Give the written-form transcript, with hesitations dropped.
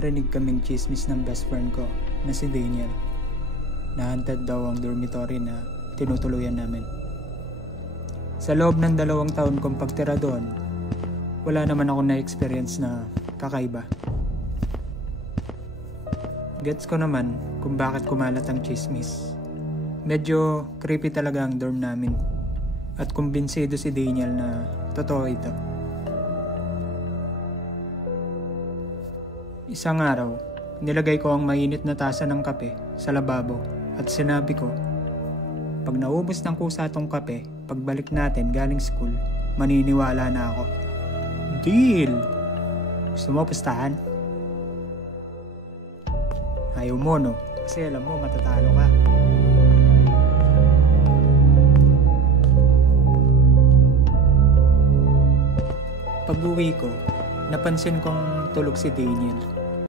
Narinig kaming chismis ng best friend ko na si Daniel. Nahantad daw ang dormitory na tinutuluyan namin. Sa loob ng 2 taon kong pagtira doon, wala naman ako na-experience na kakaiba. Gets ko naman kung bakit kumalat ang chismis. Medyo creepy talaga ang dorm namin at kumbinsido si Daniel na totoo ito. Isang araw, nilagay ko ang mainit na tasa ng kape sa lababo at sinabi ko, pag naubos ng kusa tong kape, pagbalik natin galing school, maniniwala na ako. Deal! Gusto mo pustahan? Ayaw mo no, kasi alam mo matatalo ka. Pag-uwi ko, napansin kong tulog si Daniel.